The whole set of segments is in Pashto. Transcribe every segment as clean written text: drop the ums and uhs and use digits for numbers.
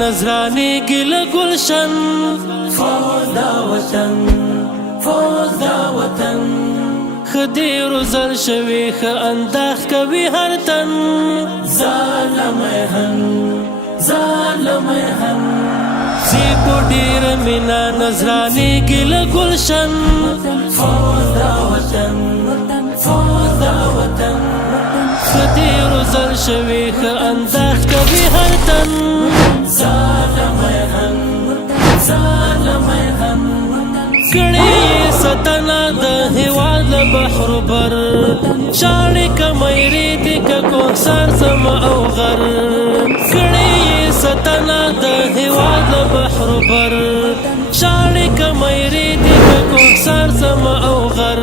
نظرانی گل گلشن فوز دا وطن فوز دا وطن خدی روزل شوی خ انداخ کوي هر تن ظالم سی کو ډیر مینا نظرانی گل گلشن فوز دا وطن فوز دا وطن خدی روزل شوی خ انداخ کوي هر تن ظالم کړي ستنا د هواد بحر بر شاړې کمېری د کو سر سم او غر کړي ستنا د هواد بحر بر شاړې کمېری د کو سر سم او غر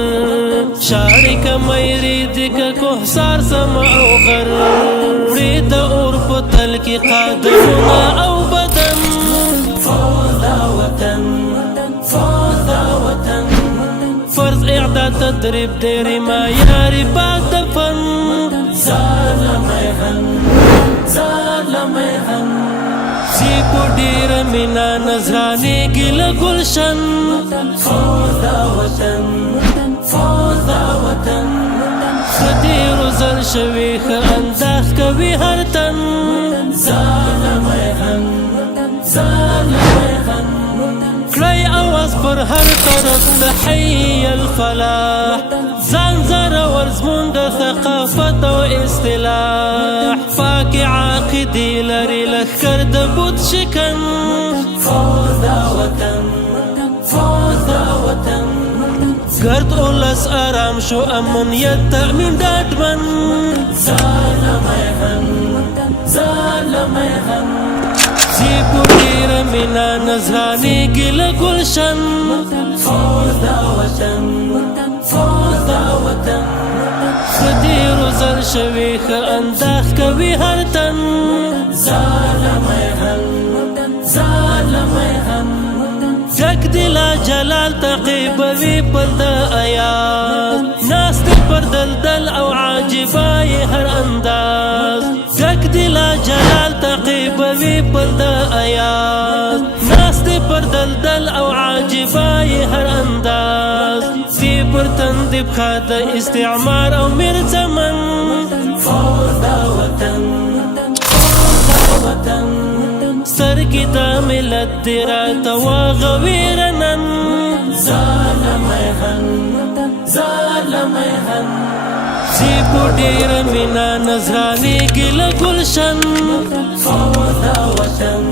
شاړې کمېری د کو سر سم او غر وړي د اور په تل کې قادرونه او بدن فوز دا وطن فوز دا وطن فرض اعداد تدریب دیری ما یاری بعد دفن ظالم سی کو ډیر مینا نظرانی گل گلشن فوز دا وطن فوز دا وطن خدی روزل شوی خ انداخ کوي هر تن ظالم کړی اواز پر هر طرف د حي الفلاح ځان زره ورزمون د ثقافت او اصطلاح پاک عقیدې لري لښکر د بت شکن فوز دا وطن فوز دا وطن ګرد اولس آرام شو امنیت تأمین ډاډمن ظالم سی کو ډیر مینا نظرانی گل گلشن فوز دا وطن فوز دا وطن خدی روزل شوی خ انداخ کوي هر تن ظالم جک دلا جلال تقیبوی پر د آیات ناس پر دلدل او عاجبای هر انداز جک دلا جلال تقیبوی پر د آیات ناس پر دلدل او عاجبای هر انداز سی پر تندب خاد استعمار او میر زمن فوز دا وطن فوز دا وطن سترګې د ملت دی راته واغویرنن ظالم سی کو ډیر مینا نظرانی گل گلشن فوز دا وطن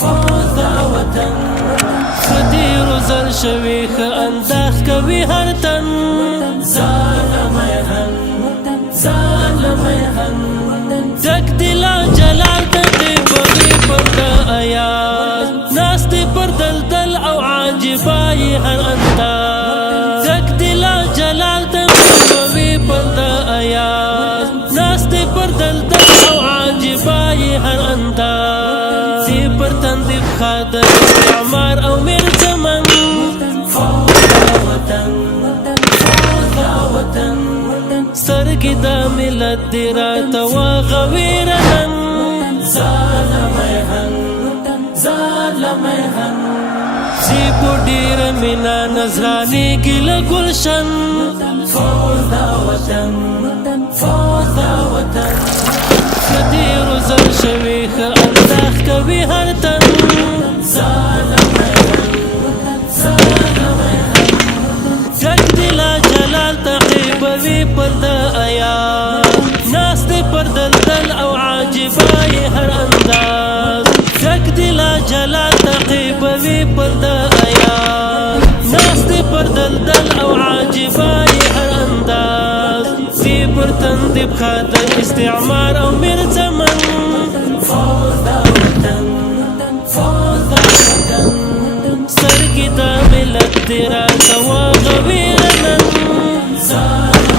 فوز دا وطن خدی روزل شوی خ انداخ کوي هر تن ظالم جک دلا جلال تقیبوی پر د آیات ناس پر دلدل او عاجبای هر انداز جک دلا جلال تقیبوی پر د آیات ناس پر دلدل او عاجبای هر انداز سی پر تندب خاد استعمار او میر زمن فوز دا وطن فوز دا وطن سترګې د ملت دی راته واغویرنن ظالم سی کو ډیر مینا نظرانی گل گلشن فوز دا وطن فوز دا وطن خدی روزل شوی خ انداخ کوي هر تن ظالم جک دلا جلال تقیبوی پر د آیات ناس پر دلدل او عاجبای هر انداز جک دلا جلال تقیبوی پر د آیات ناس پر دلدل او عاجبای هر انداز سی پر تندب خاد استعمار او میر زمن فوز دا وطن فوز دا وطن سترګې د ملت دی راته واغویرنن ظالم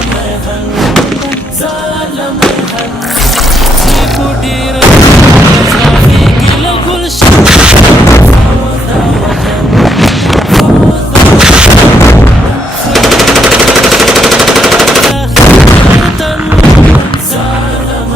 سی کو ډیر نظرانی گل گلشن فوز دا وطن فوز دا وطن ظالم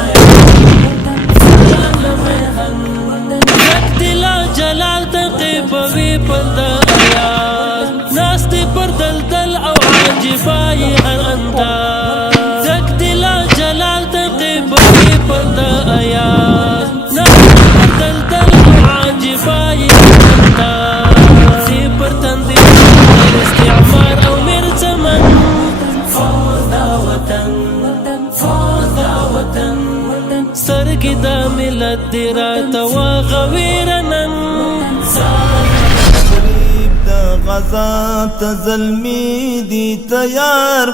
کوي پند آیاز ناستی پر دلدل او عجیبای هر انداز زک دلا جلال تقیب کوي پند آیاز ناستی پر دلدل او عجیبای هر انداز سی پر تندی استعمار او مرزمن فوز دا وطن فوز دا وطن سترګې د ملت دی راته وغویرنن غریب د غزا ته زلمی دی تیار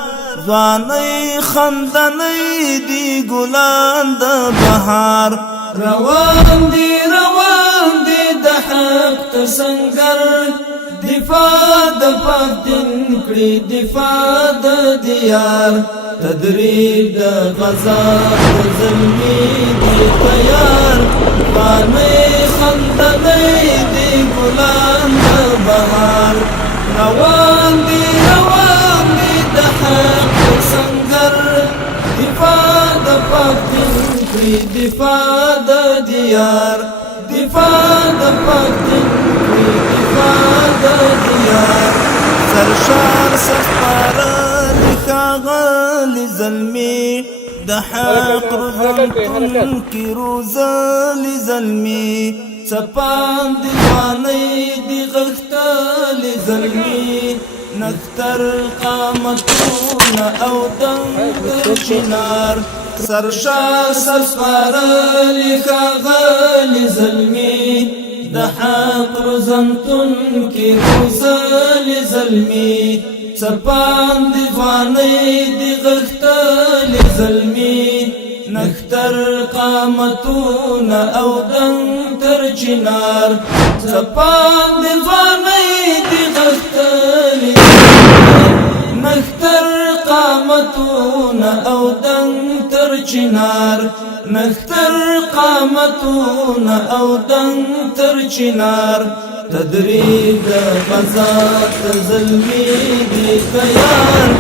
ځوانۍ خندنۍ دی ګلان د بهار روان دی د حق تر سنگر دفاع د پاک دین کړي دفاع د دیار تدریب د غزا د زلمی دی تیار ځوانۍ خندنۍ دی ګلان د بهار روان دی د حق تر سنگر دفاع د پاک دین کړي دفاع د دیار دفاع د پاک دین کړي دفاع د دیار سرشار سفاره لښاغلي زلمي د حق روزنتون کی روزلي زلمي څپان د ځوانۍ دي غښتلي زلمي نختر قامتونه او دنګ چنار سرشار سفارلی ښاغلي زلمي د حق روزنتون کی روزلي زلمي څپان د ځوانۍ دي غښتلي زلمي نختر قامتونه او دنګ تر چنار څپان د ځوانۍ دي غښتلي نختر قامتونه او دنګ تر چنار نختر قامتونه او دنګ تر چنار تدریب د غزا ته زلمي دی تیار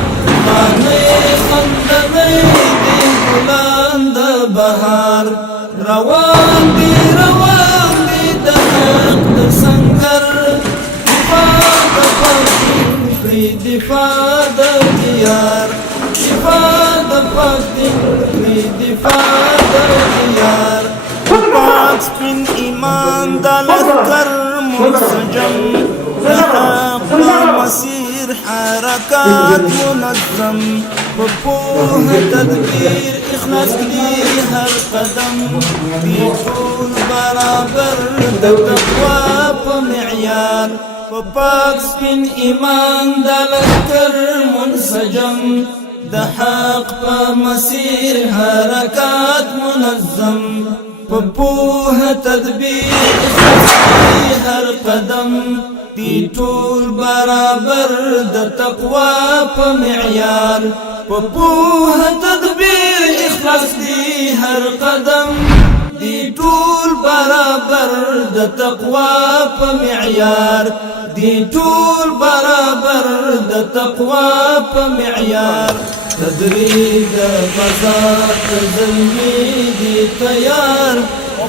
خانۍ خندنۍ دی ګلان د بهار روان دی د حق تر سنگر دفاع د پاک دین کړي دفاع د دیار دفاع د پاک دین کړي دفاع د دیار پاک سپین ایمان د لښکر منسجم د حق مسیر حرکات منظم په پوهه تدبیر اخلاص کړي هر قدم دي ټول برابر د تقوا په معیار په پاک سپین ایمان د لښکر منسجم د حق په مسیر حرکات منظم په پوهه تدبیر اخلاص هر قدم دي ټول برابر د تقوا په معیار په پوهه تدبیر اخلاص دي هر قدم دي ټول برابر د تقوا په معیار دي ټول برابر د تقوا په معیار تدریب د غزا ته زلمي دي تیار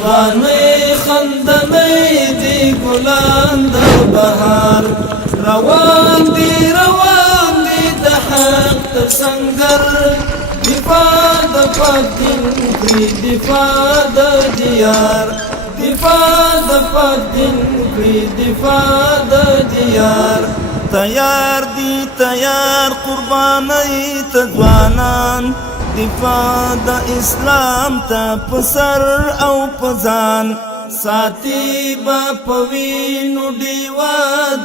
غانۍ خندنۍ دي ګلان د بهار روان دي د حق تر سنگر دفاع د پاک دین کړي دفاع د دیار دفاع د پاک دین کړي دفاع د دیار تیار دي تیار قربانۍ ته ځوانان دفاع د اسلام ته په سر او په ځان ساتي به په وینو ډیوه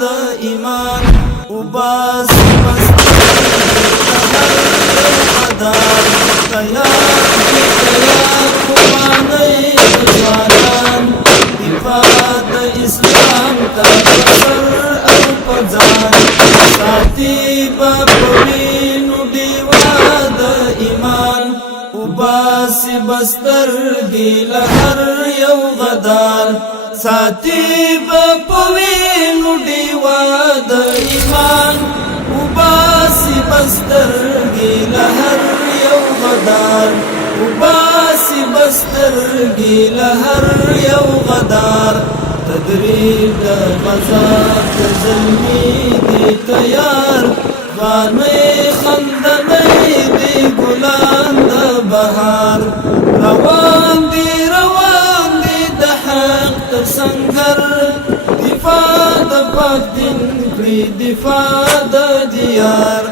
د ایمان وباسي مستقبل تیار دي تیار قربانۍ ته ځوانان دفاع د اسلام ته په سر او په ځان ساتي به په وینو ډیوه د ایمان وباسي بسترګې له هر یو غدار ساتي به په وینو ډیوه د ایمان وباسي بسترګې له هر یو غدار وباسي بسترګې له هر یو غدار تدریب د غزا سنگر دفاع د پاک دین کړي دفاع د دیار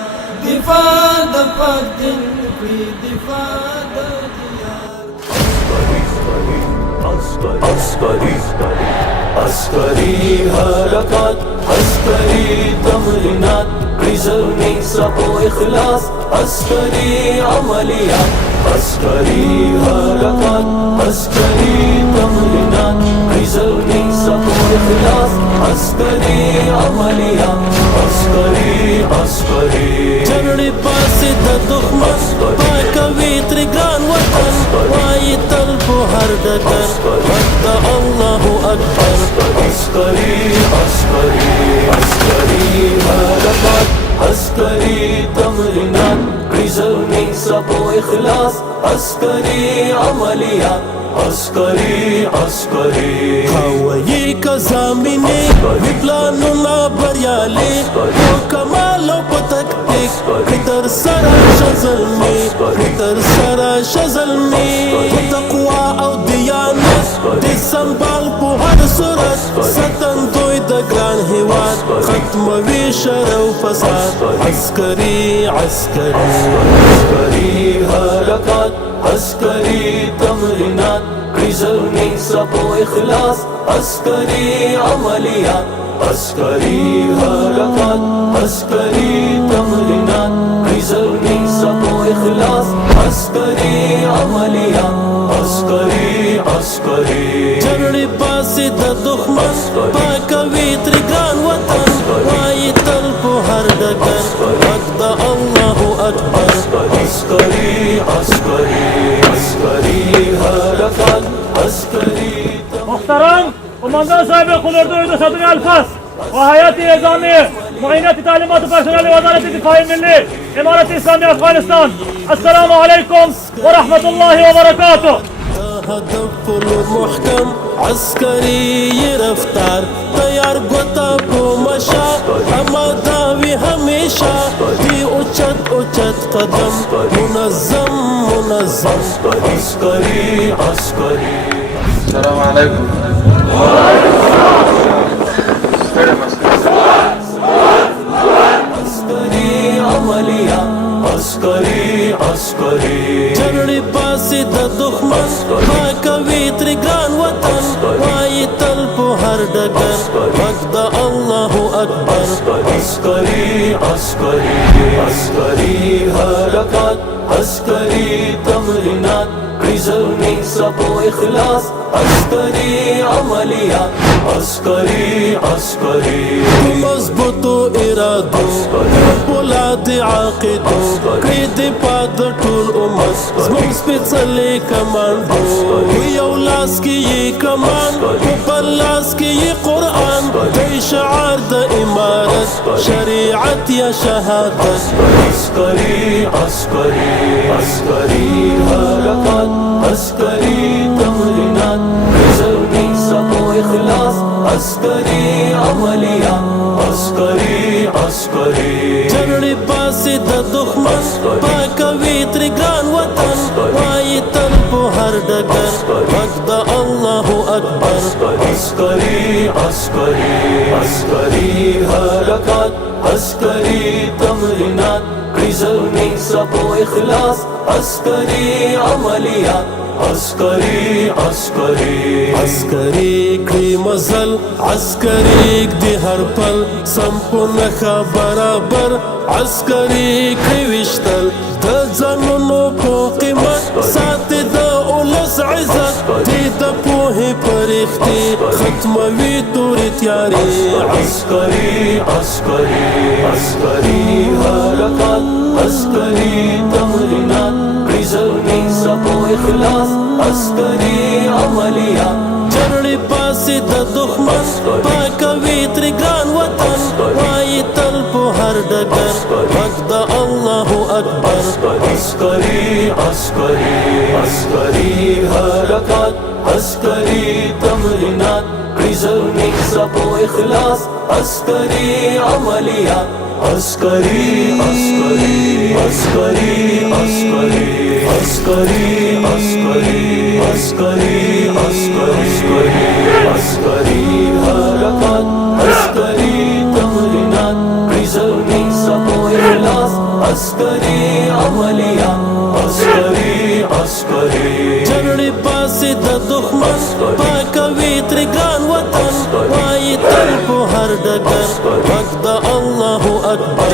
دفاع د پاک دین کړي دفاع د دیار عسکری حرکات عسکری تمرینات ریزلنی سپو اخلاص عسکری عملیات عسکری حرکات عسکری تمرینات ریزلنی سپو اخلاص عسکری عملیات عسکری جګړې پاسې د دښمن پاکوي ترې ګران وطن وایي تل په هر ډګر غږ د الله اکبر عسکری حرکات عسکری تمرینات ریزلنی سپو اخلاص عسکری عملیات عسکری هوایي که زمینې وي پلانونه بریالي په کمال او په تکتیک کړي ترسره شه زلمي په تقوا او دیانت د سنبال په هر صورت ساتندوی د ګران هیواد ختموي شر او فساد عسکری حرکات عسکری تمرینات ریزلنی سپو اخلاص عسکری عملیات عسکری حرکات عسکری تمرینات ریزلنی سپو اخلاص عسکری عملیات عسکری جګړې پاسې د دښمن پاکوي ترې ګران وطن وایي تل په هر ډګر غږ د الله اکبر عسکری حرکات عسکری محترم قماندان صاحب خلردوی دو صدر الفاس و هیئت اعزامی معینت تعلیمات پرسنل وزارت دفاع ملی امارت اسلامی افغانستان السلام علیکم و رحمت الله و برکاته هدف کلو محکم عسکری رفتار تیار گوتا کو مشا امداوی همیشه دی اوچت قدم منظم عسکری السلام علیکم عسکری عملیات عسکری جګړې پاسې د دښمن پاکوي ترې ګران وطن وایي تل په هر ډګر غږ د الله اکبر عسکری حرکات عسکری تمرینات ریزلنی سپو اخلاص عسکری عملیات عسکری مضبوطو ارادو پولاد عقیدو کړي د پاد ټول امت زموږ سپېڅلې کمانډو یو لاس کې یې کمان په بل لاس کې یې قرآن دی شعار د امارت شریعت یا شهادت عسکری حرکات عسکری تمرینات ریزلنی سپو اخلاص عسکری عملیات عسکری جګړې پاسې د دښمن پاکوي ترې ګران وطن وایي تل په هر ډګر غږ د الله اکبر عسکری حرکات عسکری تمرینات ریزلنی سپو اخلاص عسکری عملیات عسکری کړي مزل عسکری دی هر پل سمپونه ښه برابر عسکری کړي ویشتل د ځانونو په قیمت ساتي د اولس عزت دی د پوهې پرښتې ختموي تورې تیارې عسکری حرکات عسکری تمرینات ریزلنی سپو اخلاص عسکری عملیات جګړې پاسې د دښمن پاکوي ترې ګران وطن وایي تل په هر ډګر غږ د الله اکبر عسکری حرکات عسکری تمرینات کړي زلمي سبو اخلاص عسکري عملیات عسکري عسکري عسکري عسکري عسکري عسکري عسکري عسکري عسکري حرکات عسکري تمرینات کړي زلمي سبو اخلاص عسکري عملیات عسکري عسکري جګړې پاسې د دښمن پاکوي ترې ګران وطن وایي تل په هر ډګر غږ د الله اکبر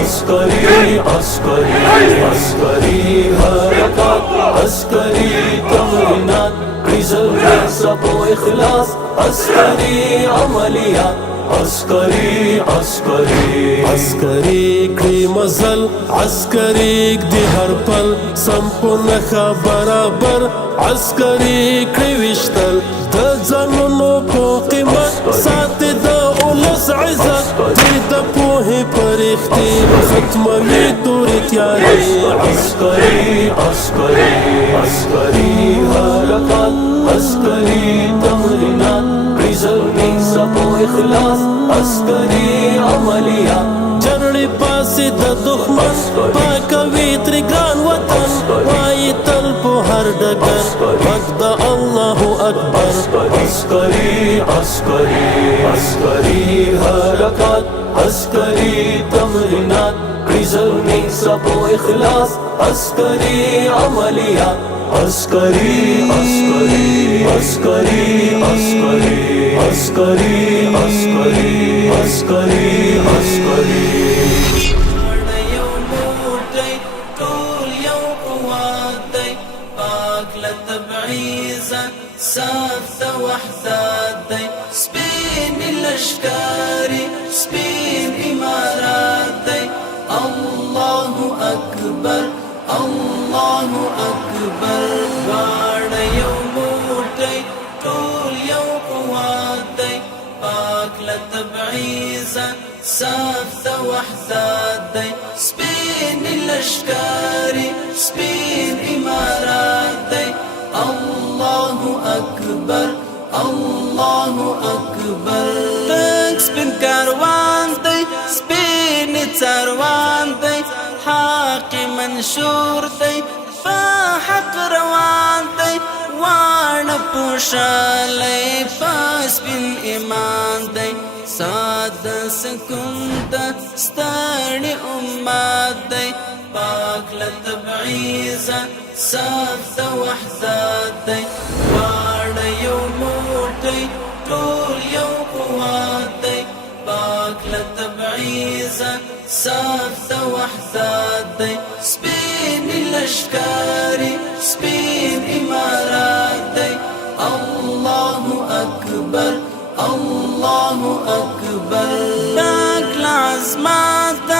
عسکري عسکري عسکري حرکات عسکري تمرینات کړي زلمي سبو اخلاص عسکري عملیات عسکري عسکري عسکري کړي مزل عسکري د هر پل سم په نښه برابر عسکري کړي ویشتل د ځانونو په قیمت ساتي د اولس عزت دی د پوهې پرښتې ختموي تورې تیارې عسکري عسکري عسکري حرکات عسکري تمرینات کړي زلمي سبو اخلاص عسکري عملیات جګړې پاسې د دښمن پاکوي ترې ګران وطن وایي تل په هر ډګر غږ د الله اکبر عسکري عسکري عسکري حرکات عسکري تمرینات کړي زلمي سبو اخلاص عسکري عملیات عسکري عسکري عسکري عسکري عسکري عسکري عسکري عسکري یو موټی ټول یو قوت دی پاک له تبعیضه صف ته وحدت دی سپین لشکاري سپین امارات دی الله اکبر الله اکبر غاړه یو موټی ټول یو قوت دی پاک له تبعیضه صف ته وحدت دی سپین لشکاري سپین امارات دی الله اکبر الله اکبر تک سپین کاروان دی سپین څاروان دی حق منشور دی په حق روان دی واړه پوښالی په سپین ایمان دی ساده سکون د ستړي امت دی پاک له تبعیضه صف ته وحدت دی واړه یو موټی ټول یو قوت دی پاک له تبعیضه صف ته وحدت دی سپین لشکاري سپین امارات دی الله اکبر الله اکبر ډاک له عظمت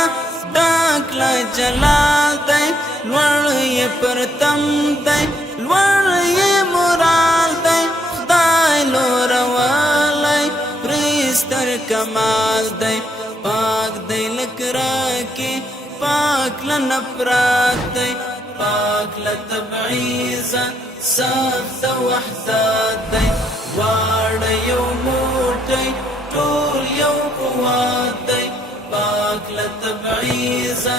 ډاک له جلال دی لوړ یې پرتم دی لوړ یې مورال دی خدای لوروالی پرستر کمال دی پاک دی لکراکی پاک له نفرت دی پاک له تبعیضه صف ته وحدت دی واړه یو موټی ټول یو قوت دی پاک له تبعیضه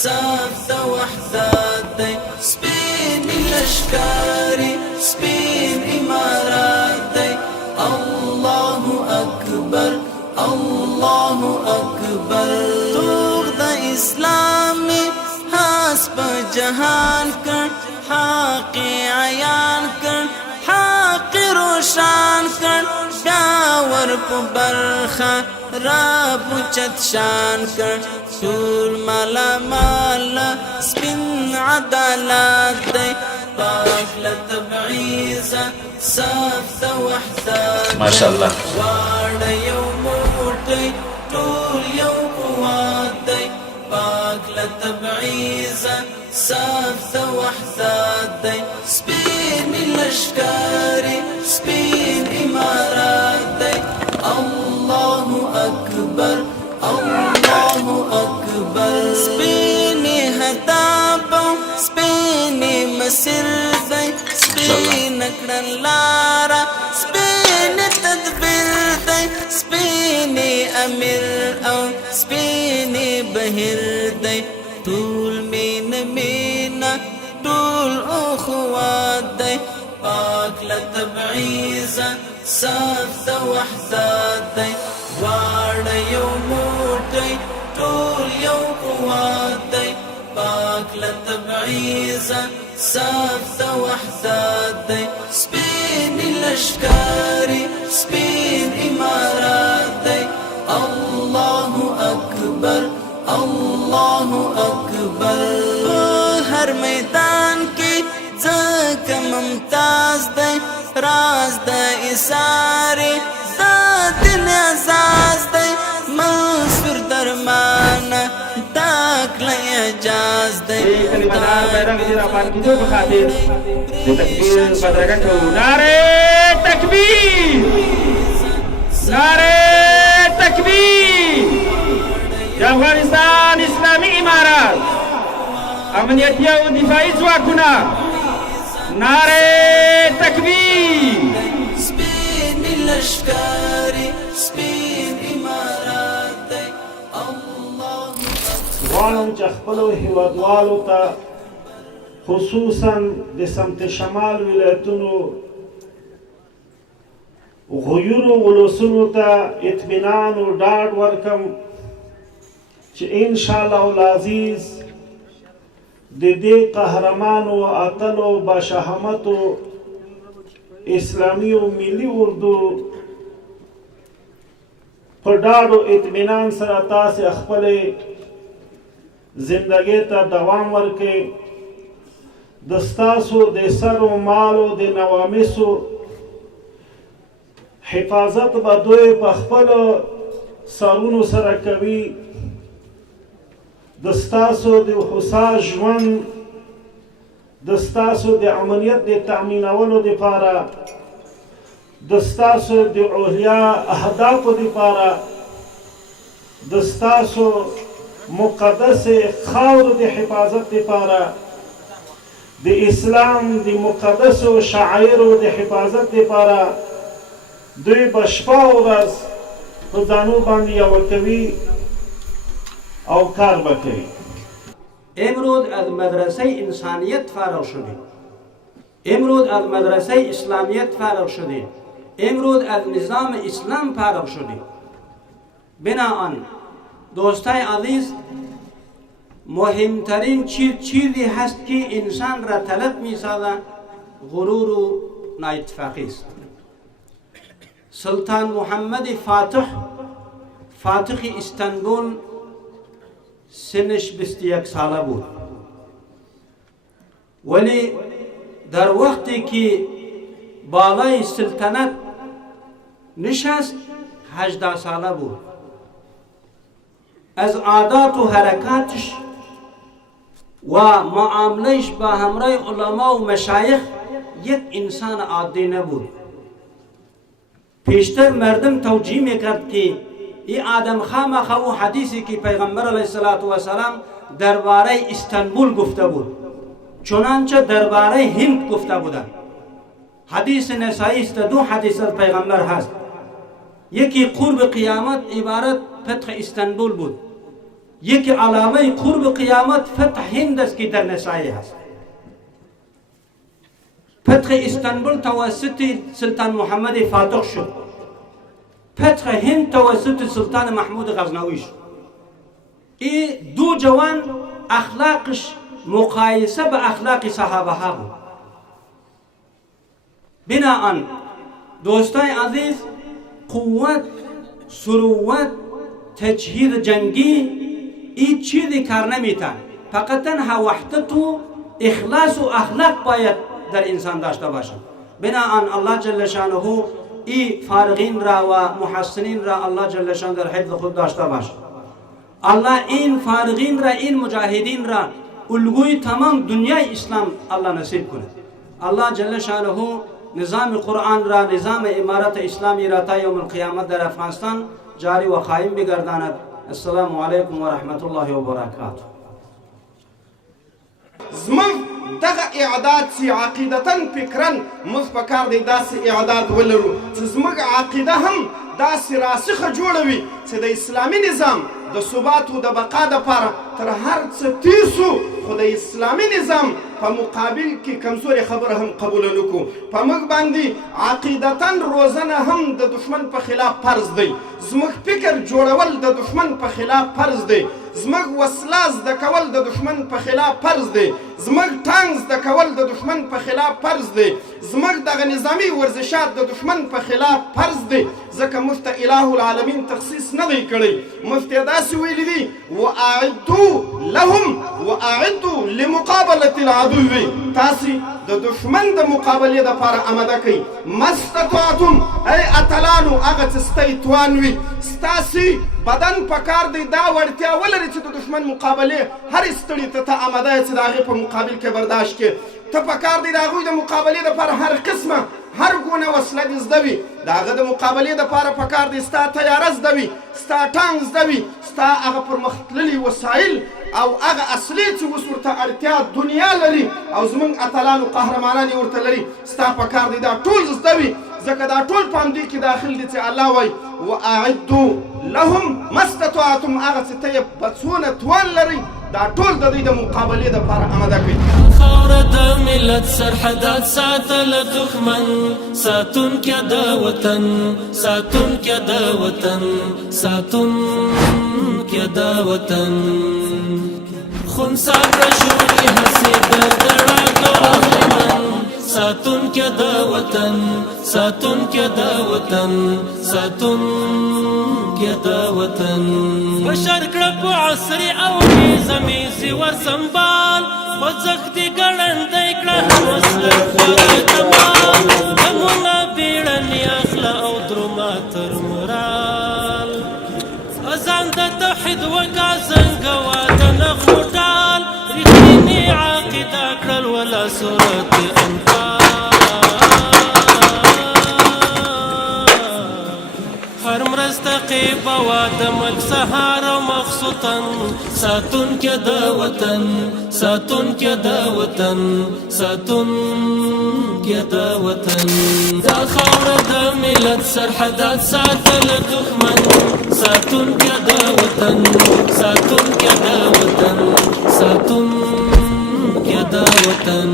صف ته وحدت دی سپین لشکاري سپین امارات دی الله اکبر الله اکبر توغ د اسلامي حس په جهان کړ حق عیان کړ حق روشان کړ باور په برخه رب چت شان کړ ټول مالا مال سپین عدالت دی پاک له تبعیضه صف ته وحدت ماشاءالله واړه یو موټی ټول یو قوت دی پاک له تبعیضه صف ته وحدت دی سپین لشکاري سپین امارات دی الله اکبر الله اکبر سپین هداب سپین مسیر دی سپین کړن لارا سپین تدبیر بهر دی ټول مین مینا ټول اخوات دی پاک لتبعیض صف د وحدت دی واړه یو موټی ټول یو قوت دی پاک لتبعیض صف د وحدت دی سپین لشکاری سپین امارات دی الله اکبر الله اکبر هر میدان کې ځکه ممتاز دی راز د اسارې د دل اعزاز دی منصور درمان داکله اعجاز دی کلمه بیرغ دې راپان کېدو په خاطر د تکبیر بدرګه کوو نعرې تکبیر نعرې تکبیر د افغانستان اسلامي امارات امنیتي او دفاعي ځواکونه نعرې تکبیر سپین لشکاری سپین امارات دی الله غواړم چې خپلو هیوادوالو ته خصوصا د سمت شمال ولایتونو غیورو ولسونو ته اطمینان او ډاډ ورکم چې ان شاء الله العزیز د دې قهرمانو اتلو باشهامتو اسلامي او ملي اردو په ډاډ او اطمینان سره تاسې خپلې زندګۍ ته دوام ورکړئ د ستاسو د سر و مال او د نوامسو حفاظت به دوی په خپلو سرونو سره کوي د ستاسو د هوسا ژوند د ستاسو د امنیت د تأمینولو دپاره د ستاسو د علیا اهدافو دپاره د ستاسو مقدس خاورو د حفاظت دپاره د اسلام د مقدسو شعایرو د حفاظت دپاره دوی به شپه او ورځ په ځانو باندې یوه کوي او کار بکنی. امروز از مدرسه انسانیت فارغ شدیم، امروز از مدرسه اسلامیت فارغ شدیم، امروز از نظام اسلام فارغ شدیم. بناهن دوستای عزیز مهمترین چیزی هست که انسان را طلب می سازد غرور و نااتفاقی است. سلطان محمد فاتح استانبول سنش 21 ساله بود ولی در وقتی که بالای سلطنت نشست 18 ساله بود. از عادات و حرکاتش و معاملهش با همراه علما و مشایخ یک انسان عادی نبود. پیشتر مردم توجیه میکرد که این آدم خامخا و حدیثی که پیغمبر علیه السلام درباره استانبول گفته بود چنانچه درباره هند گفته بودن. حدیث نسائی است، دو حدیث از پیغمبر هست. یکی قرب قیامت عبارت فتح استانبول بود، یکی علامه قرب قیامت فتح هند است که در نسائی هست. فتح استانبول توسط سلطان محمد فاتح شد، فتح هند توسط سلطان محمود غزنوی شد. این دو جوان اخلاقش مقایسه به اخلاق صحابه ها بود. بناهن دوستای عزیز قوت، ثروت، تجهیز جنگی این چیزی کار نمیتن، فقط تنها وحدت و اخلاص و اخلاق باید در انسان داشته باشد. بناهن الله جل شانه این فارغین را و محسنین را الله جل شانه در حفظ خود داشته باشد. الله این فارغین را، این مجاهدین را الگوی تمام دنیای اسلام الله نصیب کند. الله جل شانه نظام قرآن را، نظام امارت اسلامی را تا یوم القیامت در افغانستان جاری و قائم بگرداند. السلام علیکم و رحمت الله و برکاته. زموږ دغه اعداد سي عقیدتا فکرا موږ په کار دی داسې اعداد ولرو چې زموږ عقیده هم داسې راسخه جوړه وي چې د اسلامي نظام د ثبات او د بقا دپاره تر هر څه تیر سو خو د اسلامي نظام په مقابل کې کمزورې خبره هم قبوله نه کړو په موږ باندې عقیدتا روزنه هم د دشمن په خلاف فرض دی زموږ فکر جوړول د دشمن په خلاف فرض دی زموږ وسله زده کول د دشمن په خلاف فرض دی زموږ ټانک زده کول د دشمن په خلاف فرض دی زموږ دغه نظامي ورزشات د دشمن په خلاف فرض دی ځکه موږ ته اله العالمین تخصیص نه دی کړی موږ ته داسې ویلي دي واعدوا لهم واعدوا لمقابله العدو تاسې د دشمن د مقابلې دپاره آماده کوئ ما استطعتم ای اتلانو هغه څه ستی توان وي ستاسې بدن په کار دی دا وړتیا ولري چې د دشمن مقابلې هر ستړي ته آماده یې چې د هغې په مقابل کې برداشت کړې ته په کار دی د هغوی د مقابلې دپاره هر قسمه هر ګونه وسله دې زده وي د هغه د مقابلې دپاره په کار دی ستا تیاره زده وي ستا ټانک زده وي ستا هغه پرمختللي وسایل او هغه اصلي چې اوس ورته اړتیا دنیا لري او زموږ اتلانو قهرمانان یې ورته لري ستا په کار دی دا ټول زده وي ځکه دا ټول په همدې کې داخل دي چې الله وایي واعدوا لهم ما استطعتم هغه څه ته یې په څونه توان لرئ دا ټول د دوی د مقابلې دپاره آماده کړئ خاوره د ملت سرحدات ساتله دښمن ساتونکی د وطن ساتونکی د وطن ساتونکی د وطن خونسا کړه شوې هسې د دړاګو اهریمن ساتونکی د وطن ساتونکی د وطن ساتونکی د وطن بشر کړه په عصري او نظامي زیور سنبال خوځښت دې ګړندی کړه مسلک خورې تمام دمونه بیړني اخله او درومه تر مرال اذان د توحید وکا زنګوا د نغمو ډال رښتینې عقیده کړل ولا صورت انفال هر مرسته قیبه وا د ملک سهار او مخصوصا ساتونکی د وطن ساتونکی د وطن ساتونکی د وطن دا خاوره د ملت سرحدات ساتله دښمن ساتونکی د وطن ساتونکی د وطن ساتونکی د وطن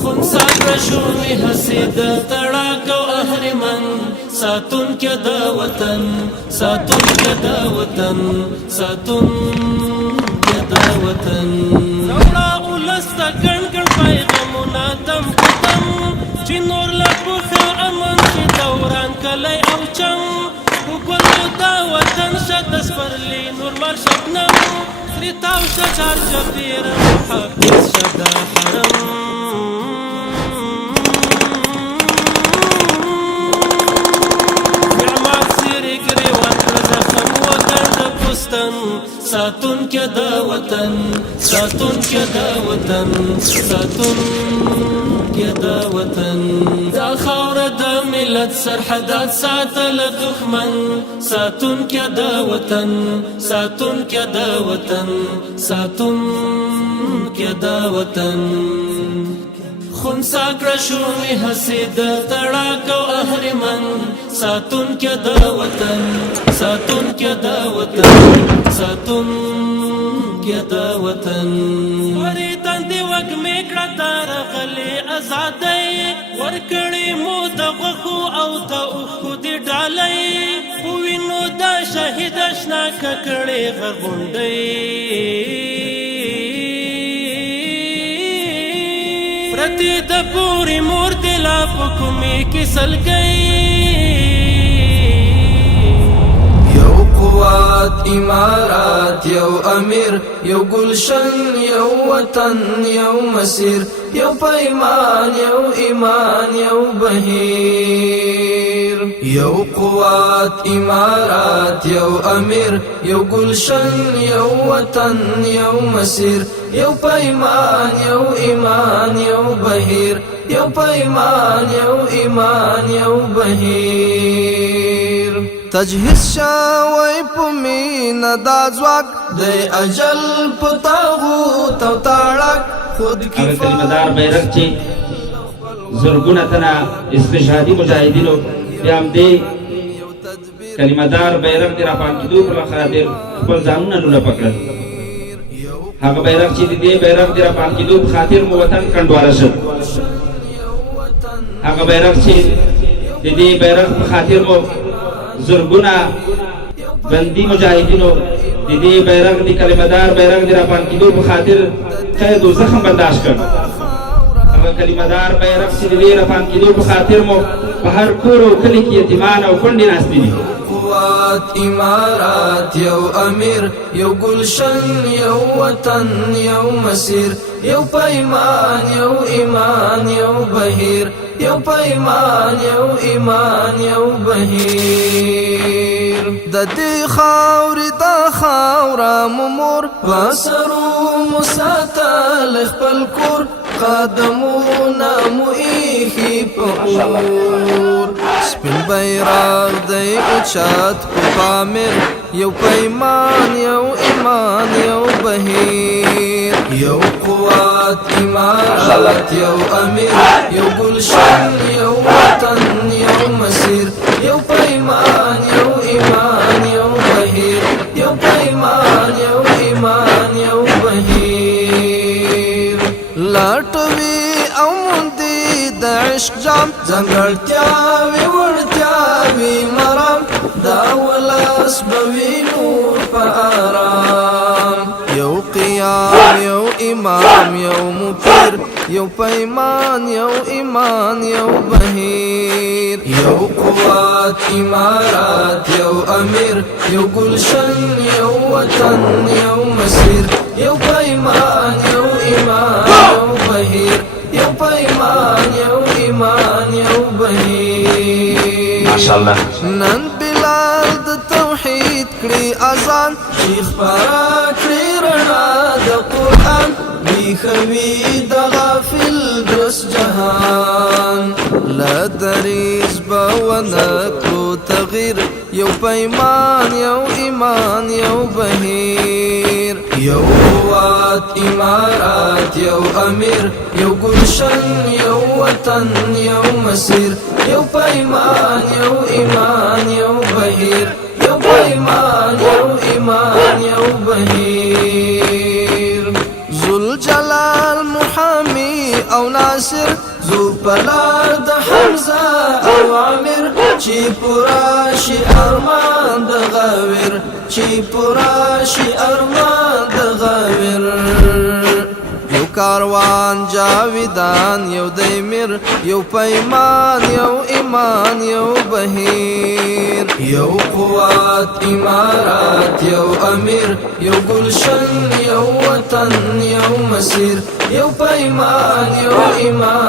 خونسا کړه شوې هسې د تړاګو اهریمن ساتونکی د وطن ساتونکی د وطن ساتونکی د وطن زوړه ولس ته ګڼ ګڼ پیغامونه دم په دم چې نور له پوښه امن شي دوران کلی او چم وګلو دا وطن شه د سپرلي نور مر شبنم سرې تاو شه چار چاپېره محافظ شه دا حرم ساتونکی د وطن ساتونکی د وطن ساتونکی د وطن دا خاوره د ملت سرحدات ساتله دښمن ساتونکی د وطن ساتونکی د وطن ساتونکی د وطن خونسا کړه شوې هسې د تړاګو اهریمن ساتونکی د وطن ساتونکی د وطن ساتونکی د وطن ورې تندې وږمې کړه درغلې ازادۍ ورکړې مو د غوښو او د اوښکو د ډالۍ په وینو د شهید اشنا ککړې غرغونډۍ پرتی د پوری مور دلا په کومې کې سلګۍ یو قوات امارات یو امیر یو گلشن یو وطن یو مسیر یو پیمان یو ایمان یو بهیر یو قوات امارات یو امیر یو گلشن یو وطن یو مسیر یو پیمان یو ایمان یو بهیر یو پیمان یو ایمان یو بهیر تجهیز شوی په مینه دا ځواک دی اجل په تاغوت او تاړک خود هغه کلمدار بیرغ چې زرګونه تنه استشهادي مجاهدینو بیا همدې کلمدار بیرغ د راپان کېدو په خاطر خپل ځانونه لوله پکړل. هغه بیرغ چې د دې بیرغ د راپان کېدو په خاطر مو وطن کنډواله شو. هغه بیرغ چې د دې بیرغ په خاطر مو زرګونه بندي مجاهدینو د دې بیرغ د کلمدار بیرغ د راپان کېدو په خاطر قید او زخم برداشت کړ. هغه کلمدار بیرغ چې د دې راپان کېدو په خاطر مو په هر کور او کلي کې یتیمان او کونډې ناستې دي. قوات امارات یو امیر یو گلشن یو وطن یو مسیر یو پیمان یو ایمان یو بهیر یو پیمان یو ایمان یو بهیر د دې خاورې دا خاوره مور وسرو مساتل خپل کور قدمونه مو ایښي په اور سپین بیرغ دی اوچت په پامیر یو پیمان یو ایمان یو بهیر یو قوات امارات یو امیر یو گلشن یو وطن یو مسیر یو پیمان یو ایمان یو بهیر یو پیمان یو ایمان یو بهیر لاټوي او مندي د عشق جام ځانګړتیاوي وړتیاوي مرام دا ولاس بوي نور په آرام یو قیام یو امام یو مپیر یو پیمان یو ایمان یو بهیر یو قوات امارات یو امیر یو گلشن یو وطن یو مسیر یو پیمان یو ایمان یو بهیر یو پیمان یو ایمان یو بهیر ماشاءالله نن بلال د توحید کړي اذان شیخ پارا کړي رڼا د قرآن بیخوي د غافل دوس جهان لا دریز بونکو تغییر یو پیمان یو ایمان یو بهیر یو قوات امارات یو امیر یو گلشن یو وطن یو مسیر یو پیمان یو ایمان یو بهیر یو پیمان یو ایمان یو بهیر ذوالجلال محامی او ناصر زو پلار د حمزه او عامر چی پراشی ارمان د غاور چی پراشی ارمان د غاور یو کاروان جاویدان یو دیمیر یو پیمان یو ایمان یو بهیر یو قوات امارات یو امیر یو گلشن یو وطن یو مسیر یو پیمان یو ایمان